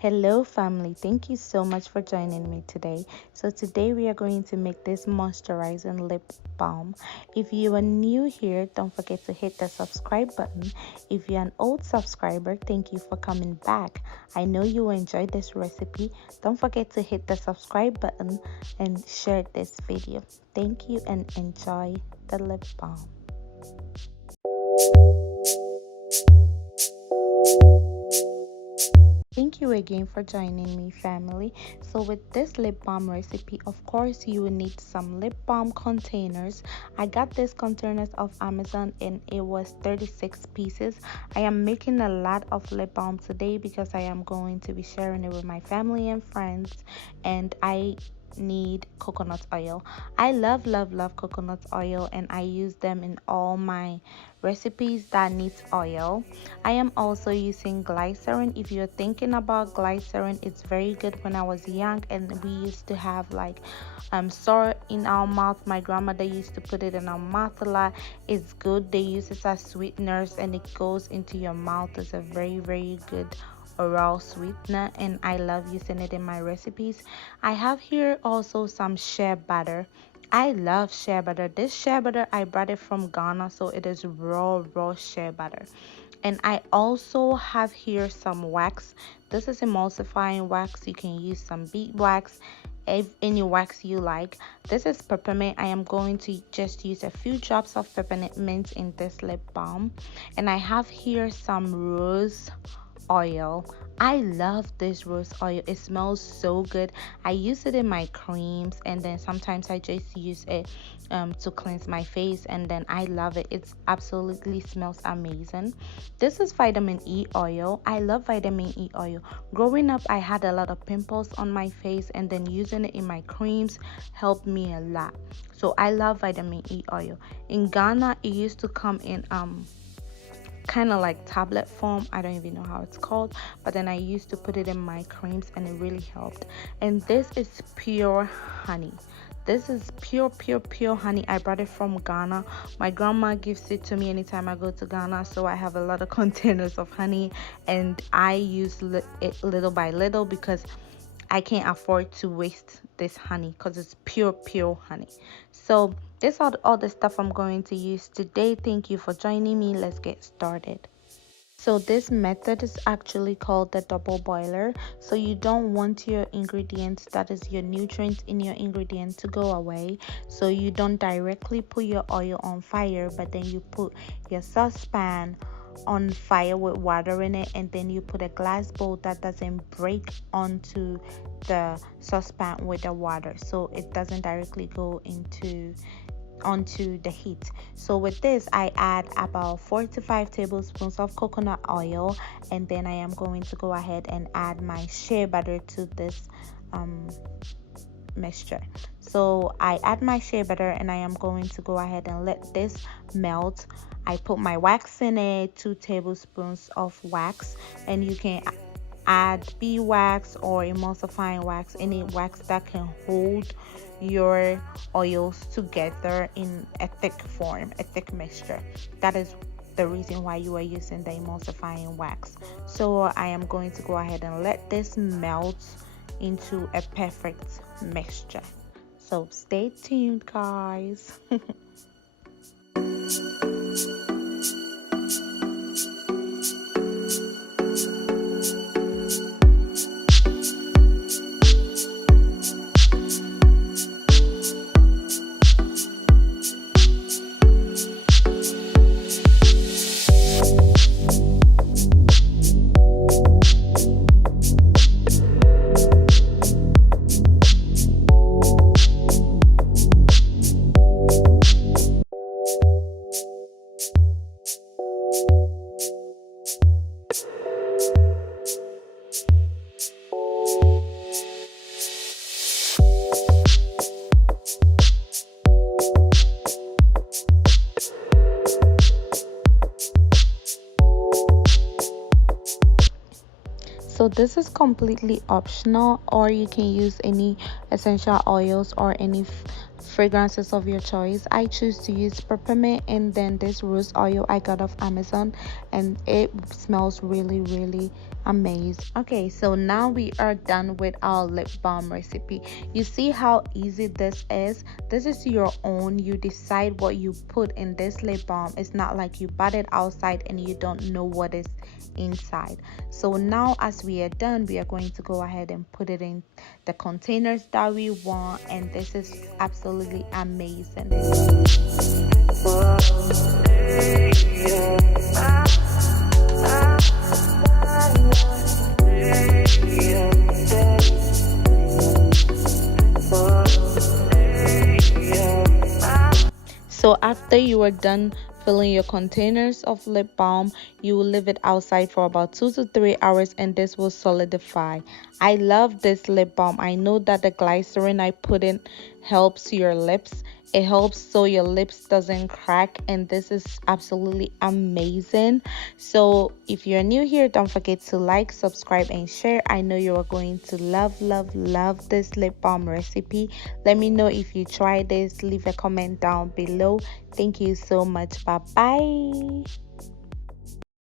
Hello family, thank you so much for joining me today. So today we are going to make this moisturizing lip balm. If you are new here, don't forget to hit the subscribe button. If you're an old subscriber, thank you for coming back. I know you will enjoy this recipe. Don't forget to hit the subscribe button and share this video. Thank you and enjoy the lip balm. Thank you again for joining me, family. So with this lip balm recipe, of course you will need some lip balm containers. I got this containers off Amazon and it was 36 pieces. I am making a lot of lip balm today because I am going to be sharing it with my family and friends, and I need coconut oil. I love coconut oil, and I use them in all my recipes that needs oil. I am also using glycerin. If you're thinking about glycerin, it's very good. When I was young and we used to have like sore in our mouth, my grandmother used to put it in our mouth a lot. It's good. They use it as sweeteners and it goes into your mouth. It's a very good oral sweetener, and I love using it in my recipes. I have here also some shea butter. I love shea butter. This shea butter, I brought it from Ghana, so it is raw shea butter. And I also have here some wax. This is emulsifying wax. You can use some beeswax, any wax you like. This is peppermint. I am going to just use a few drops of peppermint in this lip balm. And I have here some rose oil. I love this rose oil. It smells so good. I use it in my creams, and then sometimes I just use it to cleanse my face, and then I love it. It absolutely smells amazing. This is vitamin E oil. I love vitamin E oil. Growing up, I had a lot of pimples on my face, and then using it in my creams helped me a lot. So I love vitamin E oil. In Ghana, it used to come in kind of like tablet form. I don't even know how it's called, but then I used to put it in my creams and it really helped. And this is pure honey. This is pure honey. I brought it from Ghana. My grandma gives it to me anytime I go to Ghana, so I have a lot of containers of honey, and I use it little by little because I can't afford to waste this honey because it's pure honey. So this is all the stuff I'm going to use today. Thank you for joining me. Let's get started. So this method is actually called the double boiler. So you don't want your ingredients, that is your nutrients in your ingredient, to go away. So you don't directly put your oil on fire, but then you put your saucepan on fire with water in it, and then you put a glass bowl that doesn't break onto the saucepan with the water, so it doesn't directly go onto the heat. So with this, I add about 4 to 5 tablespoons of coconut oil, and then I am going to go ahead and add my shea butter to this mixture. So I add my shea butter, and I am going to go ahead and let this melt. I put my wax in it, 2 tablespoons of wax, and you can add beeswax or emulsifying wax, any wax that can hold your oils together in a thick form, a thick mixture. That is the reason why you are using the emulsifying wax. So I am going to go ahead and let this melt into a perfect mixture. So stay tuned, guys. So this is completely optional, or you can use any essential oils or any fragrances of your choice. I choose to use peppermint, and then this rose oil I got off Amazon, and it smells really Amazing. Okay, so now we are done with our lip balm recipe. You see how easy this is? This is your own. You decide what you put in this lip balm. It's not like you bought it outside and you don't know what is inside. So now as we are done, we are going to go ahead and put it in the containers that we want, and this is absolutely amazing. So after you are done filling your containers of lip balm, you will leave it outside for about 2 to 3 hours and this will solidify. I love this lip balm. I know that the glycerin I put in helps your lips. It helps so your lips doesn't crack, and this is absolutely amazing. So if you're new here, don't forget to like, subscribe, and share. I know you are going to love this lip balm recipe. Let me know if you try this. Leave a comment down below. Thank you so much. Bye bye.